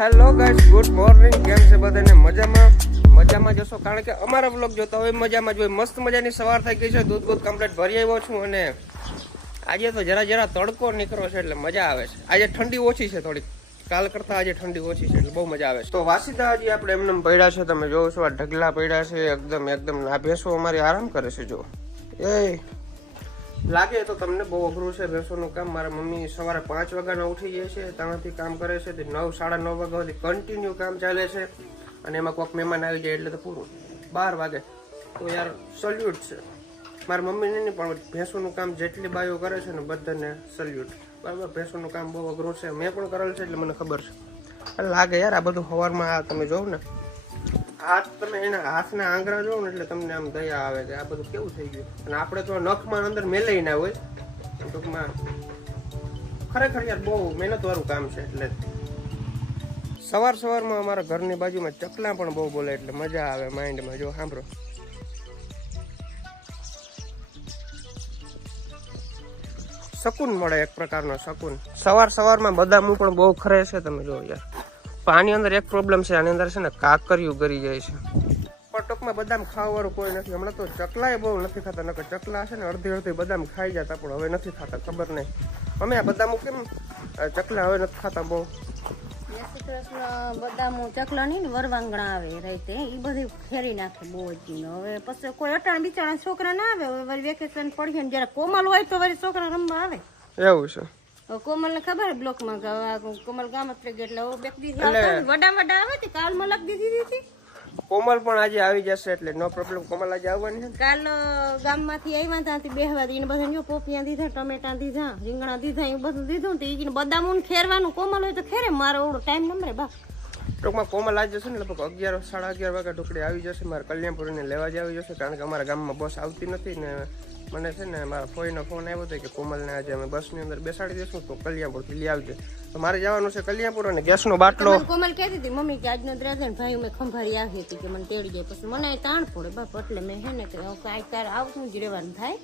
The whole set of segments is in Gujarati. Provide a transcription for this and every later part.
Hello guys, good morning. કેમ છે બધાને? મજામાં જશો, કારણ કે અમારા વ્લોગ જોતા હોય મજામાં જ હોય. મસ્ત મજાની સવાર થઈ ગઈ છે, દૂધ કમ્પ્લીટ ભરી આવ્યો છું અને આજે તો જરા તડકો નીકળો છે એટલે મજા આવે છે. આજે ઠંડી ઓછી છે થોડીક, કાલ કરતા આજે ઠંડી ઓછી છે એટલે બહુ મજા આવે છે. તો વાસીદા હજી આપણે એમને પડ્યા છે, તમે જોવો છો આ ઢગલા પડ્યા છે એકદમ. આ ભેંસો અમારી આરામ કરે છે. જો એ લાગે તો તમને બહુ અઘરું છે ભેંસોનું કામ. મારા મમ્મી સવારે 5 વાગ્યાના ઉઠી જાય છે, ત્યાંથી કામ કરે છે, 9 સાડા 9 વાગ્યા સુધી કન્ટિન્યુ કામ ચાલે છે. અને એમાં કોઈક મહેમાન આવી જાય એટલે તો પૂરું 12 વાગે. તો યાર સલ્યુટ છે મારા મમ્મીને નહીં, પણ ભેંસોનું કામ જેટલી બાઈઓ કરે છે ને બધાને સલ્યુટ. બરાબર, ભેંસોનું કામ બહુ અઘરું છે. મેં પણ કરેલ છે એટલે મને ખબર છે. લાગે યાર આ બધું સવારમાં આ તમે જોવો ને, હાથ તમે એના હાથના આંગળા જોવો ને એટલે તમને આમ દયા આવે કે આ બધું કેવું થઈ ગયું. અને આપણે તો નખમાં અંદર મેલાઈ ના હોય. ટૂંકમાં ખરેખર યાર બહુ મહેનત વાળું કામ છે. એટલે સવારમાં અમારા ઘરની બાજુમાં ચકલા પણ બહુ બોલે એટલે મજા આવે માઇન્ડમાં. જો સાંભળો, શકૂન મળે, એક પ્રકારનો શકૂન. સવારમાં બદામું પણ બહુ ખરે છે. તમે જો યાર, પણ આની અંદર એક પ્રોબ્લેમ છે, આની અંદર છે ને કાકરિયું ગરી જાય છે. પણ ટૂંકમાં બદામ ખાવાવાળું કોઈ નથી. હમણાં તો ચકલાએ બહુ નથી ખાતા, નકર ચકલા છે ને અડધી બદામ ખાઈ જતા, પણ હવે નથી ખાતા. ખબર નહીં અમે આ બદામ કેમ ચકલા હવે નથી ખાતા બહુ. બદામો ચકલા ની વરવાંગણા આવે રાતે, એ બધી ફેરી નાખે બહુ જ. હવે પછી કોઈ અટાણ બિચારા છોકરા ના આવે. હવે વેકેશન પડી ને જયારે કોમલ હોય તો વળી છોકરા રમવા આવે. એવું છે. કોમલ ને ખબર બ્લોક માં કોમલ ગામ એટલે બે દિવસ વડા આવે કાલમાં લખી દીધી હતી. કોમલ પણ આજે આવી જશે એટલે નો પ્રોબ્લેમ. કોમલ આજે આવવાની છે. કાલ ગામ માંથી આવ્યા ત્યાંથી બેહવા એને બધા જો પોપિયા દીધા, ટમેટા દીધા, રીંગણા દીધા, એ બધું દીધું. તો બદામું ખેરવાનું કોમલ હોય તો ખેરે. મારો ઓળો ટાઈમ નંબરે બા ટૂંકમાં કોમલ આવી જશે ને લગભગ 11 સાડા 11 વાગે ટુકડી આવી જશે. મારે કલ્યાણપુરીને લેવા જ આવી જશે, કારણ કે અમારા ગામમાં બસ આવતી નથી ને મને છે ને મારા ફોઈનો ફોન આવ્યો હતો કે કોમલને આજે અમે બસની અંદર બેસાડી દઈશું તો કલ્યાણપુરથી લઈ આવજે. તો મારે જવાનું છે કલ્યાણપુર. અને ગેસનો બાટલો કોમલ કહેતી હતી મમ્મી કે આજનો દ્રાજન ભાઈ મેં ખંભારી આવી હતી કે મને તેડી જાય. પછી મને તાણ પડે બાપ, એટલે મેં હે ને કે કાંઈ તારે આવતું જ રહેવાનું થાય.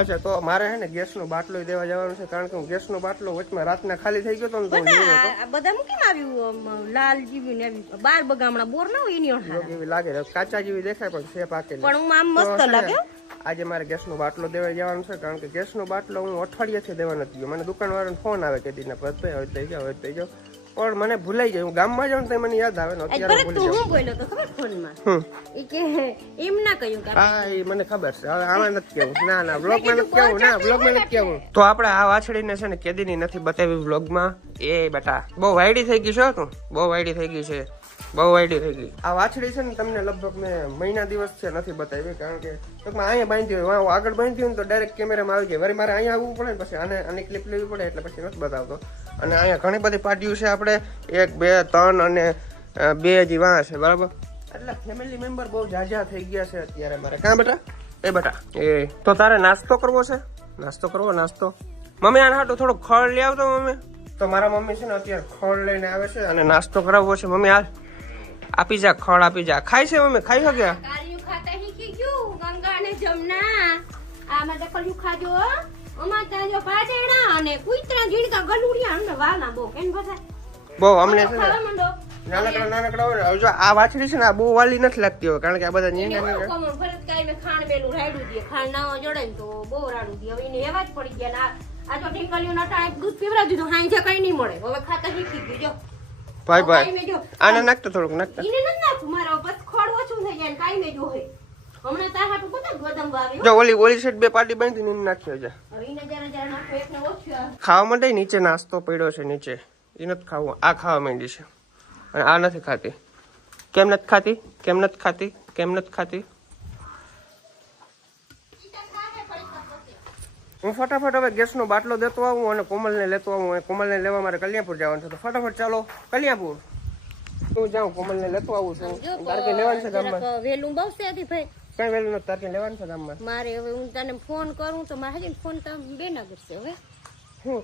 અચ્છા, તો મારે હે ને ગેસનો બાટલો દેવા જવાનું છે, કારણ કે હું ગેસનો બાટલો વચમાં રાતના ખાલી થઈ ગયો હતો ને તો બધા કેમ આવ્યું લાલ જેવી ને 12 બગામણા બોર ના હોય એની જેવી લાગે, કાચા જેવી દેખાય પણ છે પાકેલી. પણ હું આમ મસ્ત લાગે. આજે મારે ગેસનો બાટલો દેવા જવાનું છે, કારણ કે ગેસનો બાટલો હું અઠવાડિયાથી દેવા નથી ગયો. મને દુકાનવાળાનો ફોન આવે કે દીના ભાઈ હવે થઈ જાવ, પણ મને ભૂલાઈ જાય. હું ગામમાં જાઉં તો મને યાદ આવે ને અત્યારે ભૂલી જાઉં. હું બોલ્યો તો ખબર ફોનમાં ઈ કે એમ ના કહ્યું કે હા એ મને ખબર છે. હવે આમાં નથી કેવું. ના વ્લોગમાં નથી કેવું. વ્લોગમાં નથી કેવું. તો આપણે આ વાછડીને છે ને કેદીની નથી બતાવી વ્લોગમાં. એ બેટા બહુ વાયડી થઈ ગઈ છે. તું બહુ વાયડી થઈ ગઈ છે, બહુ વાયડી થઈ ગઈ. આ વાછડી છે ને તમને લગભગ મેં મહિના દિવસ છે નથી બતાવી, કારણ કે ટૂંકમાં અહીંયા બાંધી હોય, આગળ બાંધી હોય ને તો ડાયરેક્ટ કેમેરામાં આવી જાય. વળી મારે અહીંયા આવવું પડે ને પછી આની ક્લિપ લેવી પડે, એટલે પછી નથી બતાવતો. અને અહીંયા ઘણી બધી પાર્ટીઓ છે. આપણે 1 2 3 અને 2 હજી વાં છે. બરાબર, એટલે ફેમિલી મેમ્બર બહુ ઝાઝા થઈ ગયા છે અત્યારે મારે. કાં બેટા? એ બેટા એ તો તારે નાસ્તો કરવો છે? નાસ્તો મમ્મી આના હાટું થોડું ખળ લઈ આવતો મમ્મી. તો મારા મમ્મી છે ને અત્યારે ખળ લઈને આવે છે અને નાસ્તો કરાવવો છે. મમ્મી હાલ આપી જા, ખળ આપી જા. ખાય છે મમ્મી? ખાઈ શકે? કાળિયું ખાતા શીખી ગયું ગંગા ને જમના. આમાં તો કલ્યું ખાજો. અમાર ત્યાં જો પાજેણા અને કુતરા જીણકા ગલુડિયા અને વાલા બહુ કેન બધા બહુ અમને છે ને નાનકડા હોય. જો આ વાછડી છે ને આ બહુ વાલી નથી લાગતી હોય, કારણ કે આ બધા કોમન ફરત કાઈ મે ખાણ બેલું રાડું દે. ખાણ ના જોડે ને તો બહુ રાડું દે. હવે એને એવા જ પડી ગયા. આ તો ટીકલીઓ ના ટાઈપ દૂધ પીવરા દીધું, હાઈ છે કઈ નહીં મળે. હવે ખાતા શીખી ગયું. જો ભાઈ આને નાખતો થોડુંક નાખતા. એને નથી નાખું, મારો બસ ખોડ ઓછું થઈ જાય કાઈ મે જો હે. હમણાં તાર હાટું કોતા ગોદમ વાવ્યો. જો ઓલી સાઈડ 2 પાર્ટી બાંધી ને નાખ્યો છે. હવે એને જરા નાખો, એકને ઓછું ખાવા માટે નીચે નાસ્તો પડ્યો છે નીચે. એ નથી ખાવું. આ ખાવા માંડી છે અને આ નથી ખાતી. કેમ નથી ખાતી? હું ફટાફટ હવે ગેસનો બાટલો દેતો આવું અને કોમલને લેતો આવું. કોમલને લેવા મારે કલ્યાણપુર જવાનું છે, તો ફટાફટ ચાલો કલ્યાણપુર. હું જાઉં કોમલને લેતો આવું છું. તારે લેવાનું છે ગામમાં? વેલું બહુ છે ભાઈ. કઈ વેલું નથી. તારે લેવાનું છે ગામમાં? મારે હવે હું તને ફોન કરું તો મારે હજી ફોન તો બે ના કરશે. હવે હું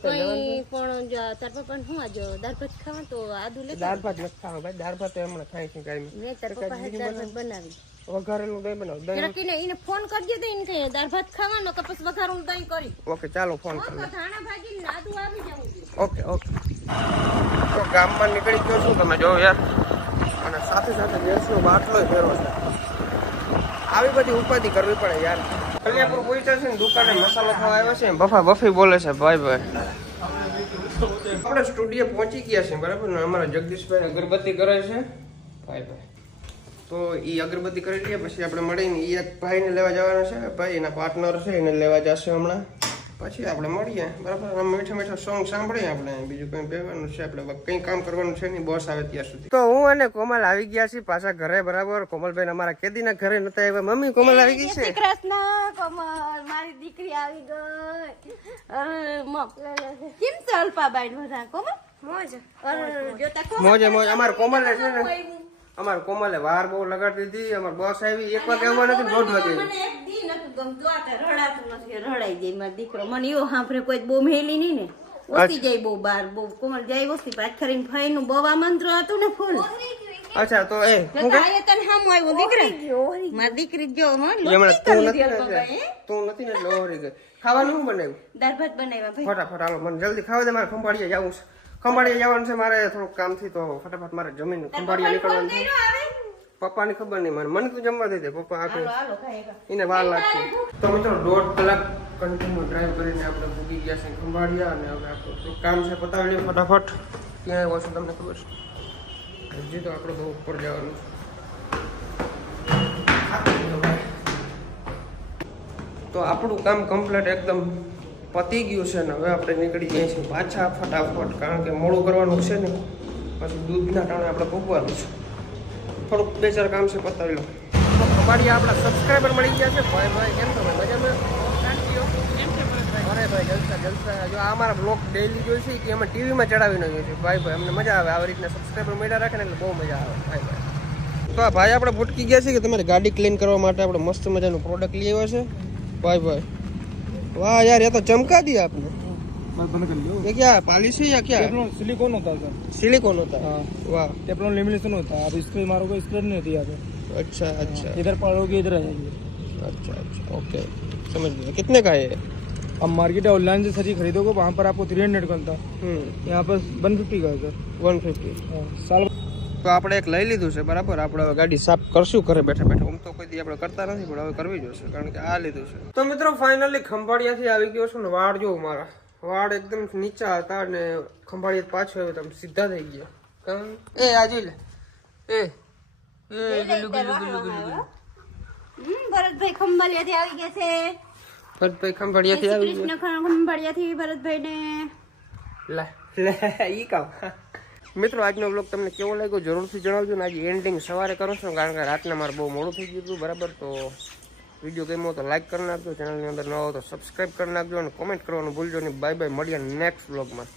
પણ તાર પપ્પા હું આજ દાળ ભાત ખાવા તો આદુ લે. દાળ ભાત નથી ખાવા ભાઈ. દાળ ભાત હમણાં ખાય છે કાઈ મેં તાર પપ્પા દાળ ભાત બનાવી. વઘારેલું દહીં બનાવ. દહીં એને ફોન કરજે તો એને કહે દાળ ભાત ખાવાનો કે પછી વઘારેલું દહીં કરી. ઓકે ચાલો ફોન કરો. ધાણા ભાજી ને આદુ આવી જવું. ઓકે તો ગામમાં નીકળી ગયો છું તમે જો યાર, અને સાથે સાથે ગેસનો બાટલો ફેરવો છે. આવી બધી ઉપાધિ કરવી પડે યાર. કલ્યાપુર પહોંચ્યા છે ને દુકાને મસાલો ખાવા આવ્યો છે, બફા બફી બોલે છે ભાઈ. આપણે સ્ટુડિયો પહોંચી ગયા છે બરાબર ને, અમારા જગદીશભાઈ અગરબત્તી કરે છે ભાઈ. તો એ અગરબત્તી કરી લઈએ પછી આપણે મળીને એ એક ભાઈને લેવા જવાના છે. ભાઈ એના પાર્ટનર છે એને લેવા જશે હમણાં, પછી આપણે મળીએ બરાબર. મીઠા મીઠા સોંગ સાંભળીએ આપણે, બીજું કંઈ બેવાનું છે આપણે, કંઈ કામ કરવાનું છે નહીં બોસ આવે ત્યાં સુધી. તો હું અને કોમલ આવી ગયા છીએ પાછા ઘરે બરાબર. કોમલભાઈ અમારા કેદીના ઘરે નતા આવ્યા. મમ્મી કોમલ આવી ગઈ છે. કૃષ્ણ કોમલ મારી દીકરી આવી ગઈ. કેમ છે અલ્પાબાઈ બધા કોમલ? મોજ મોજ મોજ. અમાર કોમલે છે ને, અમાર કોમલે વાર બહુ લગાડી દીધી. અમાર બોસ આવી 1 વાગે આવવા નથી, 1:30 વાગે. મને એક દી નતું ગમતું, આ રડાતું નથી, રડાઈ જાય મારો દીકરો. મને એવો હાંભરે કોઈ બહુ મેલી નહીં ને, ઓછી જાય બહુ બાર, બહુ કોમલ જાય ઓછી. પાછ ખરીને ફાઈ નું બવા મંત્ર હતું ને ફૂલ. અચ્છા તો એ હું તને હામ આવ્યો દીકરા, મારી દીકરી જો તું નથી ને લોહરી ગઈ. ખાવાનું શું બનાવ્યું? દાળ ભાત બનાવ્યા ભાઈ. ફટાફટ હાલો મને જલ્દી ખાવા દે, મારે ખંભાળીએ જવું છે. ખંભાળીએ જવાનું છે મારે થોડુંક કામથી, તો ફટાફટ મારે જમીન ખંભાળીએ નીકળવાનું છે. પપ્પાની ખબર નહીં મને તું જમવા દઈ દે. પપ્પા આખે એને વાર લાગશે. તો મિત્રો 1.5 કલાક કન્ટિન્યુ ડ્રાઈવ કરીને આપણે ભૂગી ગયા છે ખંભાળિયા, અને હવે આપણું થોડુંક કામ છે પતાવી લઈએ ફટાફટ. ક્યાં આવ્યો છું તમને ખબર છે? હજી તો આપણે બહુ ઉપર જવાનું છે. તો આપણું કામ કમ્પ્લીટ એકદમ પતી ગયું છે ને હવે આપણે નીકળી જઈએ છીએ પાછા ફટાફટ, કારણ કે મોડું કરવાનું છે ને, પછી દૂધના ટાણે આપણે ભોગવાનું છે. થોડુંક 2-4 કામ છે પતાવી લો. તો અમારી આપણા સબસ્ક્રાઈબર મળી ગયા છે. ભાઈ કેમ છો ભાઈ? મજામાં? અરે ભાઈ જલસા જલસા. જો આ અમારા બ્લોગ ડેઈલી જોઈ છે કે અમે ટીવીમાં ચડાવીને જોઈએ છે ભાઈ. અમને મજા આવે આવી રીતના સબસ્ક્રાઈબર મળ્યા રાખે ને એટલે બહુ મજા આવે ભાઈ. તો આ ભાઈ આપણે ભૂટકી ગયા છે કે તમારે ગાડી ક્લીન કરવા માટે આપણે મસ્ત મજાનું પ્રોડક્ટ લઈ આવ્યા છે ભાઈ. वाह यार ये तो चमका दिया आपने। बंद कर लो। ये क्या पॉलिश है या क्या? सिलिकॉन होता है सर। सिलिकॉन होता है। हाँ। वाह। टेफ्लॉन लेमिनेशन होता है। आप स्प्रे मारोगे स्प्रे नहीं होती यहाँ पे। अच्छा अच्छा। इधर पड़ोगे इधर आ जाएगी। अच्छा अच्छा ओके समझ गया। कितने का है? अब मार्केट ऑनलाइन से सर खरीदोगे वहाँ पर आपको 300 का मिलता है, यहाँ पर 150 का है सर। 150 साल તો આપણે એક લઈ લીધું છે બરાબર. આપણે હવે ગાડી સાફ કરશું ઘરે બેઠા બેઠા. હું તો કોઈ દી આપણે કરતા નથી પણ હવે કરવી જોશે, કારણ કે આ લીધું છે. તો મિત્રો ફાઇનલી ખંભાળિયાથી આવી ગયો છું ને વાળ જો મારા વાળ એકદમ નીચા હતા અને ખંભાળિયા પાછો આવ્યો તમે સીધા થઈ ગયા. એ આજે લે એ ભરતભાઈ ખંભાળિયાથી આવી ગયા છે. ભરતભાઈ ખંભાળિયાથી આવી ગયા. ખંભાળિયાથી ભરતભાઈ ને લે ઈ કામ. મિત્રો આજનો વ્લોગ તમને કેવો લાગ્યો જરૂરથી જણાવજો ને. આજે એન્ડિંગ સવારે કરો છો કારણ કે રાતના મારે બહુ મોડું થઈ ગયું હતું બરાબર. તો વિડીયો ગમ્યો તો લાઈક કરી નાખજો, ચેનલની અંદર ન હો તો સબસ્ક્રાઈબ કરી નાખજો અને કોમેન્ટ કરવાનું ભૂલજો નહીં. બાય બાય, મળીએ નેક્સ્ટ વ્લોગમાં.